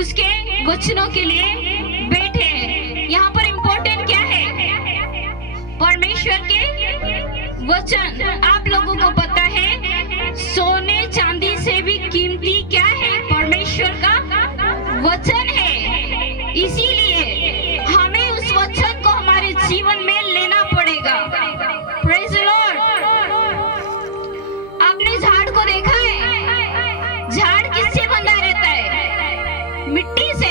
उसके वचनों के लिए बैठे हैं। यहाँ पर इम्पोर्टेंट क्या है? परमेश्वर के वचन। आप लोगों को पता है सोने चांदी से भी कीमती क्या है? परमेश्वर का वचन है। इसीलिए हमें उस वचन को हमारे जीवन में लेना पड़ेगा। Praise the Lord. आपने झाड़ को देखा है? झाड़ किससे बंधा रहता है? मिट्टी से।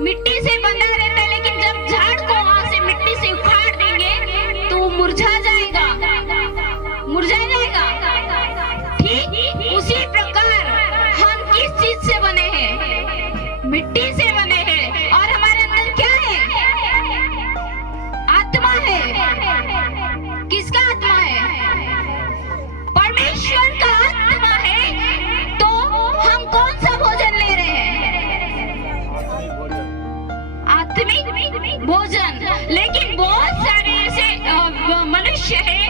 मिट्टी से बंधा रहता है, लेकिन जब झाड़ को वहां से मिट्टी से उखाड़ देंगे तो वो मुरझा जाएगा। मुरझा जाएगा। ठीक उसी प्रकार हम किस चीज से बने हैं? मिट्टी से बने हैं। और हमारे अंदर क्या है? आत्मा है। किसका आत्मा है? परमेश्वर का आत्मा है। तो हम कौन सा भोजन ले रहे हैं? आत्मिक भोजन। लेकिन बहुत सारे ऐसे मनुष्य है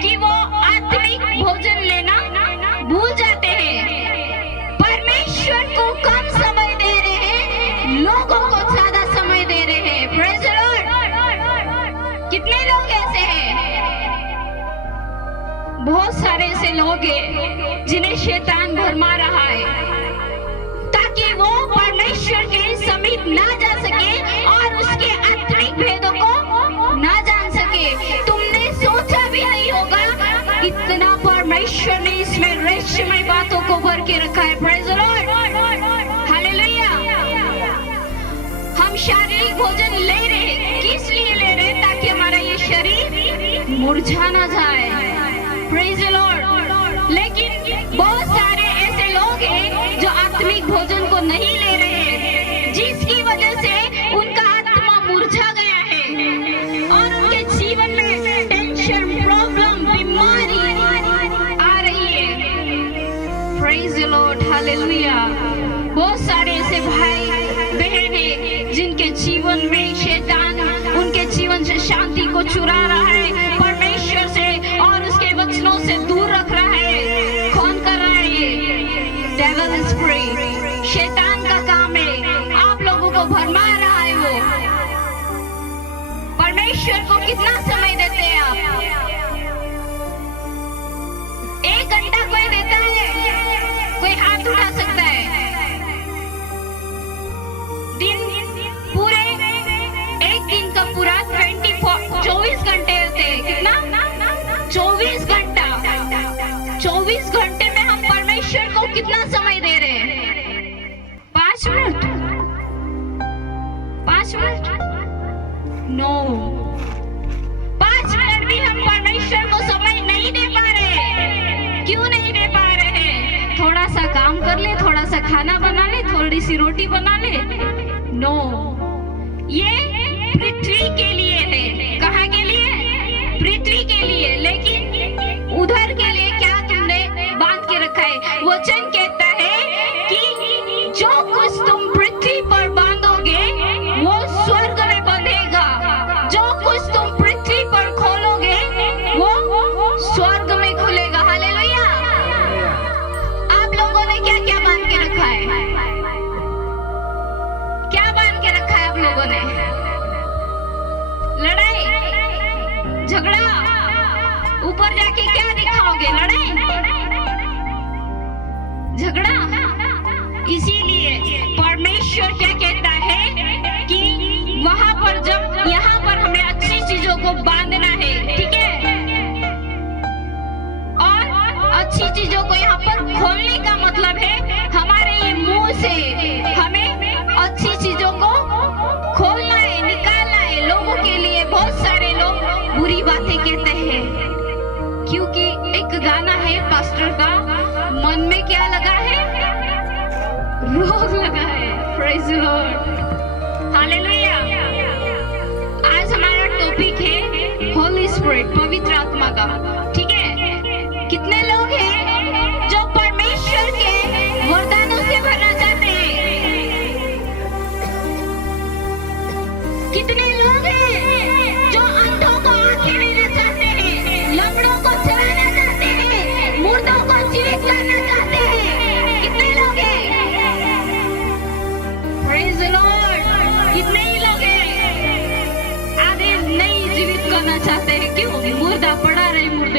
कि वो आत्मिक भोजन लेना भूल जाते हैं। परमेश्वर को कम समय दे रहे हैं, लोगों को ज्यादा समय दे रहे हैं। Praise the Lord. कितने लोग ऐसे हैं? बहुत सारे ऐसे लोग हैं जिन्हें शैतान भरमा रहा है ताकि वो परमेश्वर के समीप ना जा सके और उसके आत्मिक भेदों को ना जान सके। तुमने सोचा भी नहीं होगा इतना परमेश्वर ने इसमें रहस्यमय बातों को भर के रखा है। Praise the Lord. हालेलुया। हम शारीरिक भोजन ले रहे हैं, किस लिए ले रहे हैं? ताकि हमारा ये शरीर मुरझा ना जाए। Praise the Lord. लेकिन बहुत सारे ऐसे लोग हैं जो आत्मिक भोजन को नहीं ले रहे हैं, जिसकी वजह से उनका आत्मा मुरझा गया है और उनके जीवन में टेंशन, प्रॉब्लम, बीमारी आ रही है। Praise the Lord. हालेलुया। बहुत सारे ऐसे भाई बहन हैं जिनके जीवन में शैतान उनके जीवन से शांति को चुरा रहा है, परमेश्वर से और उसके वचनों से दूर रख रहा है। कौन कर रहा है ये? Devil is free. शैतान का काम है, आप लोगों को भरमा रहा है वो। परमेश्वर को कितना समय देते हैं आप? 1 घंटा कोई देता है? कोई हाथ उठा सकता है? दिन पूरे एक दिन का पूरा 24 घंटे होते हैं। कितना? 24 घंटा। 24 घंटे में हम परमेश्वर को कितना समय दे रहे हैं? 5 मिनट? 5 मिनट? नो। 5 मिनट भी हम परमेश्वर को समय नहीं दे पा रहे। क्यों नहीं दे पा रहे? थोड़ा सा काम कर ले, थोड़ा सा खाना बना ले, थोड़ी सी रोटी बना ले। नो। ये पृथ्वी के लिए है। कहाँ के लिए? पृथ्वी के लिए। लेकिन उधर के लिए क्या तुमने बांध के रखा है? वचन कहता है कि जो कुछ तुम पृथ्वी पर बांधोगे वो स्वर्ग में बंधेगा, जो कुछ तुम पृथ्वी पर खोलोगे वो स्वर्ग में खुलेगा। हालेलुया। आप लोगों ने क्या क्या बांध के रखा है? क्या बांध के रखा है आप लोगों ने? लड़ाई, झगड़ा, ऊपर जाके क्या दिखाओगे? लड़ाई, झगड़ा। इसीलिए परमेश्वर क्या कहता है कि वहां पर जब यहाँ पर हमें अच्छी चीजों को बांधना है, ठीक है, और अच्छी चीजों को यहाँ पर खोलने का मतलब है हमारे ये मुंह से हमें अच्छी चीजों को खोलना है, निकालना है। लोगों के लिए बहुत सारे लोग बुरी बातें कहते हैं, क्योंकि एक गाना है पास्टर का, मन में क्या लगा है? रोग लगा है। Praise the Lord. हालेलुया। आज हमारा टॉपिक है होली स्पिरिट, पवित्र आत्मा का। ठीक है? कितने लोग हैं जो परमेश्वर के वरदानों से भरना चाहते हैं? कितने लोग हैं जो अंधों को आंखें देना चाहते हैं, लंगड़ों को चलाना चाहते हैं, मुर्दों को जीवित करना चाहते हैं? कितने लोग हैं?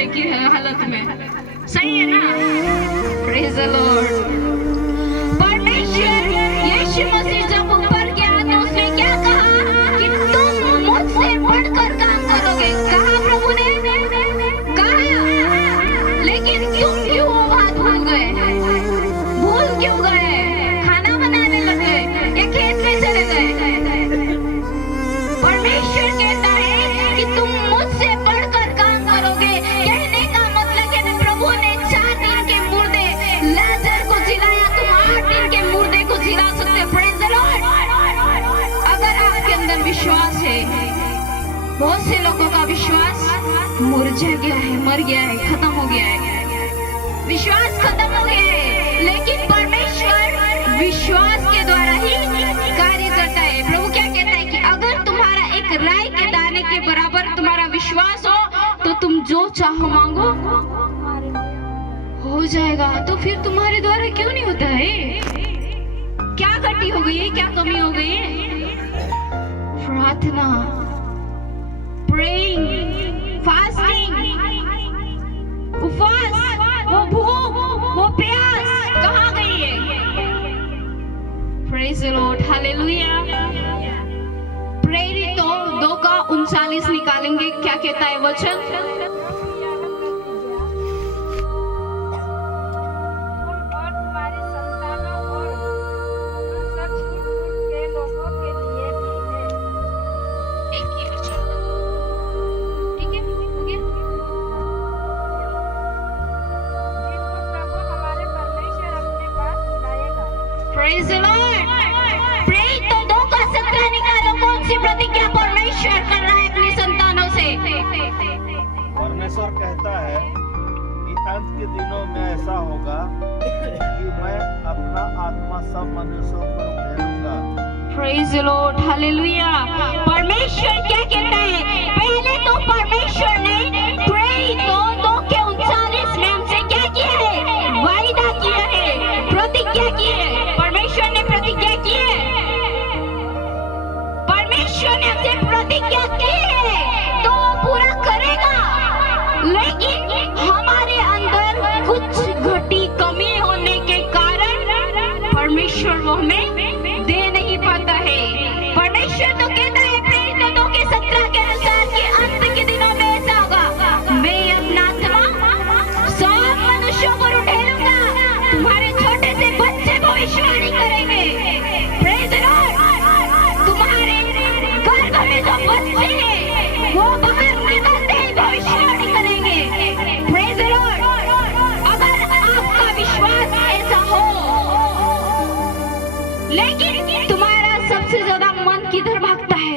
की हालत में। सही है ना? Praise the Lord. परमेश्वर यीशु मसीह जब ऊपर गया तो उसने क्या कहा कि तुम मुझसे बढ़कर काम करोगे। कहा प्रभु ने, कहा, लेकिन क्यों वो बात भूल गए? भूल क्यों गए? खाना बनाने लगे या खेत में चले गए? परमेश्वर कहता है कि तुम मुझसे बढ़कर काम करोगे। कहने का मतलब है प्रभु ने 4 दिन के मुर्दे लाजर को जिलाया, तुम 8 दिन के मुर्दे को जिला सकते हो। Praise the Lord. अगर आपके अंदर विश्वास है, बहुत से लोगों का विश्वास मुरझा गया है, मर गया है, खत्म हो गया है, विश्वास खत्म हो गया है। लेकिन परमेश्वर विश्वास के द्वारा ही कार्य करता है। प्रभु क्या कहता है कि अगर तुम्हारा एक राई के दाने के बराबर तुम्हारा विश्वास हो तो तुम जो चाहो मांगो हो जाएगा। तो फिर तुम्हारे द्वारा क्यों नहीं होता है? क्या गलती हो गई है? क्या कमी हो गई है? प्रार्थना, प्रेइंग, फास्टिंग, उपवास, वो भूख, वो प्यास कहाँ गई है? Praise the Lord, hallelujah. प्रेरितों 2:39 निकालेंगे, क्या कहता है वचन? Praise the Lord. Pray तो 2:17 निकालो। कौन सी प्रतिज्ञा परमेश्वर कर रहा है अपनी संतानों से? परमेश्वर कहता है कि अंत के दिनों में ऐसा होगा कि मैं अपना आत्मा सब मनुष्यों पर उड़ेलूंगा। Praise the Lord, hallelujah. परमेश्वर क्या कहता है? पहले तो परमेश्वर ने प्रे तो 2:39 में हमसे क्या किया है? वायदा किया है, प्रतिज्ञा की है। परमेश्वर ने प्रतिज्ञा की है, परमेश्वर ने हमसे प्रतिज्ञा की है तो वो पूरा करेगा। लेकिन हमारे अंदर कुछ घटी कमी होने के कारण परमेश्वर वो हमें दे नहीं पाता है। परमेश्वर तो कहता है प्रेरितों 2:17 के अनुसार कि अंत के दिनों में ऐसा होगा, मैं अपना आत्मा सब मनुष्यों पर उठेलूंगा। तुम्हारे छोटे से बच्चे भविष्यवाणी करेंगे। Praise the Lord. तुम्हारे गर्भ में जो बच्चे हैं वो बाहर निकलते ही भविष्यवाणी करेंगे। Praise the Lord. अगर आपका विश्वास ऐसा हो, लेकिन तुम्हारा सबसे ज्यादा मन किधर भागता है?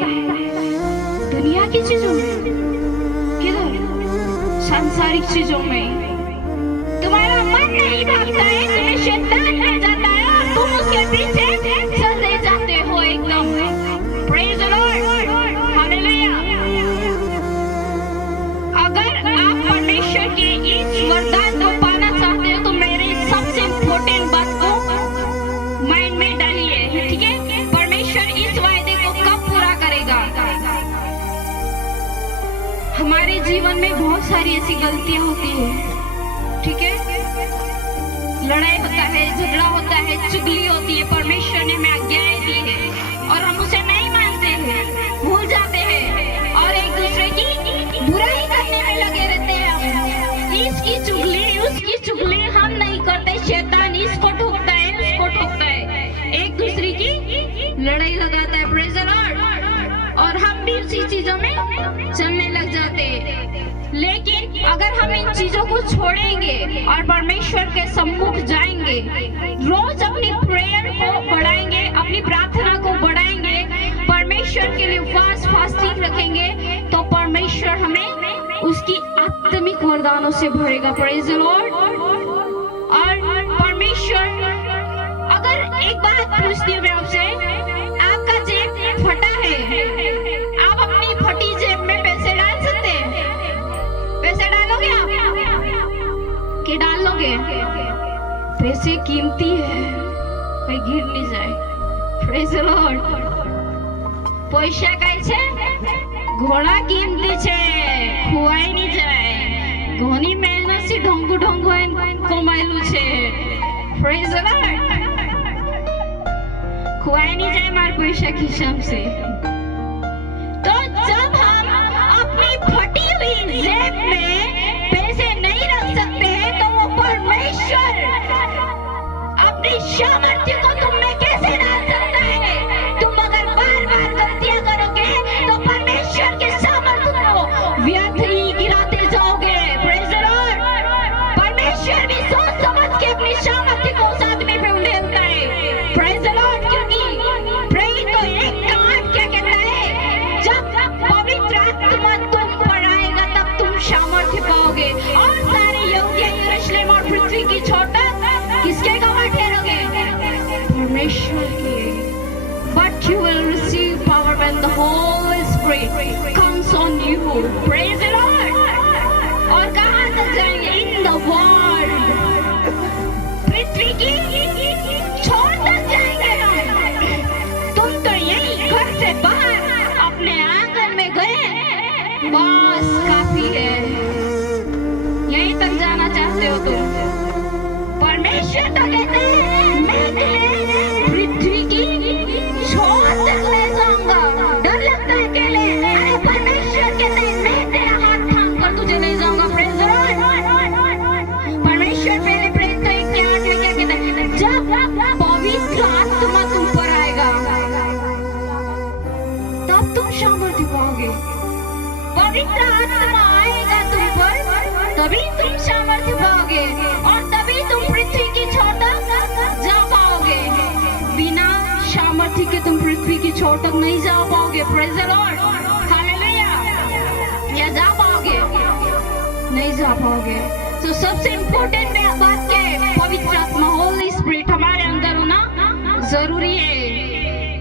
दुनिया की चीजों में, किधर? सांसारिक चीजों में तुम्हारा मन नहीं भागता है, तुम्हें शैतान ले जाता है और तुम उसके पीछे चलते जाते हो एकदम। Praise the Lord, hallelujah. अगर आप परमेश्वर के इस वरदान को पाना चाहते हो तो मेरी सबसे इम्पोर्टेंट बात को माइंड में डालिए, ठीक है? परमेश्वर इस वायदे को कब पूरा करेगा? हमारे जीवन में बहुत सारी ऐसी गलतियां होती है, ठीक है? लड़ाई होता है, झगड़ा होता है, चुगली होती है। परमेश्वर ने हमें आज्ञाएं दी है और हम उसे नहीं मानते हैं, भूल जाते हैं और एक दूसरे की बुराई करने में लगे रहते हैं। हम इसकी चुगली, उसकी चुगली हम नहीं करते। शैतान इसको ठोकता है, उसको ठोकता है, एक दूसरे की लड़ाई लगाता है। Praise the Lord. और हम भी उसी चीजों में चलने लग जाते हैं। लेकिन अगर हम इन चीजों को छोड़ेंगे और परमेश्वर के सम्मुख जाएंगे, रोज अपनी प्रेयर को बढ़ाएंगे, अपनी प्रार्थना को बढ़ाएंगे, परमेश्वर के लिए उपवास फास्टिंग रखेंगे, तो परमेश्वर हमें उसकी आत्मिक वरदानों से भरेगा। Praise the Lord. और परमेश्वर, अगर एक बात पूछती हूँ मैं आपसे, आपका जेब फटा है, आप अपनी फटी जेब में पैसे डाल सकते हैं? पैसे डालोगे आप कि डाल लोगे? पैसे कीमती है, कहीं गिर नहीं जाए। Praise the Lord. पैसा काय છે? ઘોડા કિંમતી છે, ખોવાઈ નહીં જાય। ઘણી મહેનતથી ઢોંગુ ઢોંગુ કમાયેલું છે પ્રેઝ ધ લॉर्ड खुआई नहीं जाए मार पैसा खिस्सा से तो जब हम अपनी फटी हुई जेब में पैसे नहीं रख सकते हैं तो वो परमेश्वर अपनी सामर्थ्य को तुम में कैसे डाल सकता है। तुम अगर बार बार गलतियां करोगे तो परमेश्वर के सामर्थ्य को व्यर्थ ही गिराते जाओगे। Praise the Lord. परमेश्वर भी सोच समझ के अपनी सामर्थ्य को उस आदमी पे उंडेलता है। Praise the Lord. क्योंकि प्रेरित तो एक काम क्या कहता है, जब पवित्र आत्मा तुम पर आएगा तब तुम सामर्थ्य पाओगे और सारे यहूदिया यरूशलेम और पृथ्वी की छोटा किसके गवाह ठहरोगे? परमेश्वर के। But you will receive power when the Holy Spirit comes on you. Praise the Lord. और कहाँ तक जाएंगे? In the world. पृथ्वी की छोर तक जाएंगे हम। तुम तो यही घर से बाहर अपने आंगन में गए, बस काफी है। यहीं तक जाना चाहते हो तुम। परमेश्वर तो कहते हैं मैं तुम्हें पृथ्वी की छोर तक ले जाऊंगा। डर लगता है अकेले, अरे परमेश्वर कहते हैं मैं तेरा हाथ थाम कर तुझे ले जाऊंगा। Praise the Lord. परमेश्वर पहले प्रेरित तो 1:8 में क्या कहता है, जब पवित्र आत्मा तुम पर आएगा तब तुम सामर्थ्य पाओगे। पवित्र आत्मा आएगा तुम पर तभी तुम सामर्थ्य पाओगे और तभी तुम पृथ्वी की छोर तक जा पाओगे। बिना सामर्थ्य के तुम पृथ्वी की छोर तक नहीं जा पाओगे। Praise the Lord. हालेलुया। या जा पाओगे? नहीं जा पाओगे। तो सबसे इम्पोर्टेंट बात क्या है? पवित्र आत्मा होली स्पिरिट हमारे अंदर होना जरूरी है।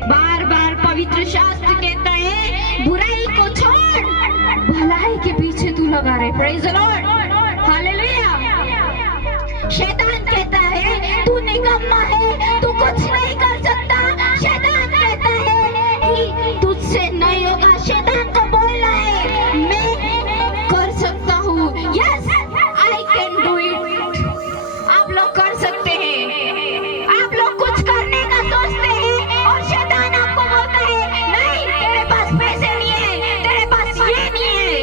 बार बार पवित्र शास्त्र कहता है बुराई को छोड़, भलाई के पीछे तू लगा रहे। Praise the Lord. हालेलुया। शैतान कहता है तू निकम्मा है, तू कुछ नहीं कर सकता। शैतान कहता है कि तुझसे नहीं होगा। शैतान को बोलना है मैं कर सकता हूँ। Yes I can do it. आप लोग कर सकते हैं। आप लोग कुछ करने का सोचते हैं और शैतान आपको बोलता है नहीं तेरे पास पैसे नहीं है, तेरे पास ये नहीं है।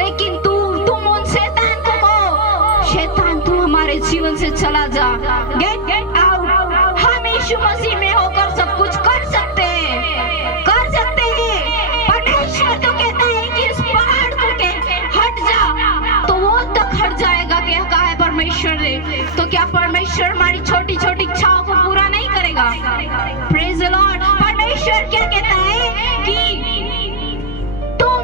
लेकिन तुम उन शैतान को कहो शैतान तू हमारे जीवन से चला जा। Get out. हम यीशु मसीह में होकर सब कुछ कर सकते हैं, कर सकते हैं। परमेश्वर तो कहता है कि इस पहाड़ को के हट जा तो वो तक हट जाएगा। क्या कहा है परमेश्वर ने? तो क्या परमेश्वर हमारी छोटी छोटी इच्छाओं को पूरा नहीं करेगा? Praise the Lord. परमेश्वर क्या कहता है कि तुम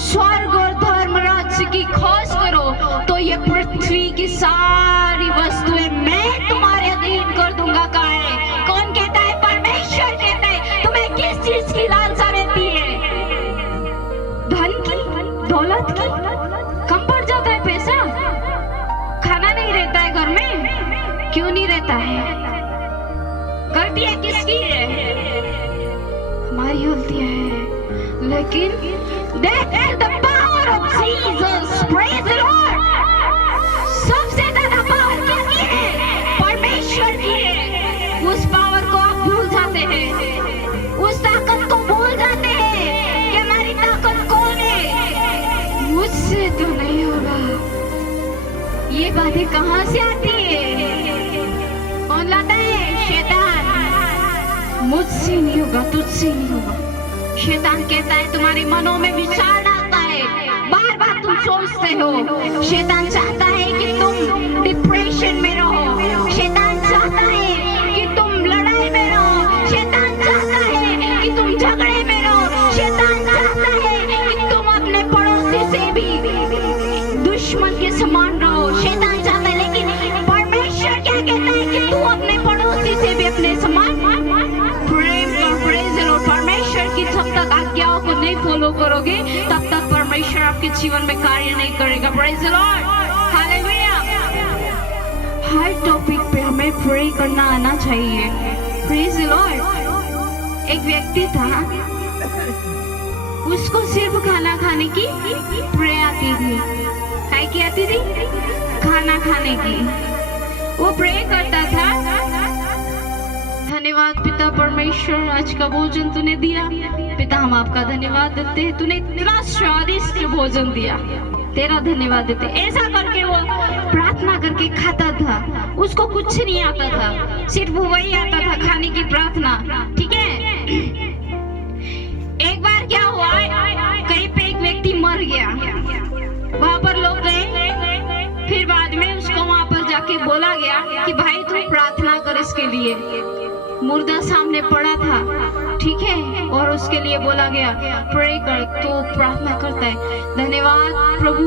स्वर्ग और धर्म राज्य की खोज करो तो ये पृथ्वी की सारी वस्तुएं मैं तुम्हारे अधीन कर दूंगा। कहा है? कौन कहता है? परमेश्वर कहता है। तुम्हें किस चीज की लालसा रहती है? धन की, दौलत की? कम पड़ जाता है पैसा? खाना नहीं रहता है घर में? क्यों नहीं रहता है? गलतियां किसकी है? हमारी गलतियां है। लेकिन that is the power of Jesus. Praise the Lord. सबसे ज्यादा पावर किसकी है? परमेश्वर की है। उस पावर को आप भूल जाते हैं, उस ताकत को भूल जाते हैं कि हमारी ताकत कौन है? मुझसे तो नहीं होगा। ये बातें कहाँ से आती है? कौन लाता है? शैतान। मुझसे नहीं होगा, तुझसे नहीं होगा। शैतान कहता है तुम्हारे मनों में विचार डालता है, बार बार तुम सोचते हो। शैतान चाहता है कि तुम डिप्रेशन में रहो। शैतान चाहता है कि तुम लड़ाई में रहो। शैतान चाहता है कि तुम झगड़े में रहो। शैतान चाहता है कि तुम अपने पड़ोसी से भी दुश्मन के समान रहो। शैतान चाहता है, लेकिन परमेश्वर क्या कहता है कि तू अपने पड़ोसी से भी अपने समान प्रेम कर। Praise the Lord. परमेश्वर की जब तक आज्ञाओं को नहीं फॉलो करोगे तब तक परमेश्वर आपके जीवन में कार्य नहीं करेगा। Praise the Lord. Hallelujah. Her topic पे हमें प्रे करना आना चाहिए। Praise the Lord. एक व्यक्ति था, उसको सिर्फ खाना खाने की प्रे आती थी। काय की आती थी? खाना खाने की। वो प्रे करता था, धन्यवाद पिता परमेश्वर, आज का भोजन तूने दिया। पिता हम आपका धन्यवाद देते हैं, तूने इतना स्वादिष्ट भोजन दिया, तेरा धन्यवाद देते। ऐसा करके वो प्रार्थना करके खाता था, उसको कुछ नहीं आता था, सिर्फ वही आता था खाने की प्रार्थना। ठीक है, एक बार क्या हुआ, कहीं पे एक व्यक्ति मर गया, वहां पर लोग गए, फिर बाद में उसको वहां पर जाके बोला गया कि भाई तू प्रार्थना कर इसके लिए। मुर्दा सामने पड़ा था, ठीक है, और उसके लिए बोला गया प्रे कर, तो प्रार्थना करता है, धन्यवाद प्रभु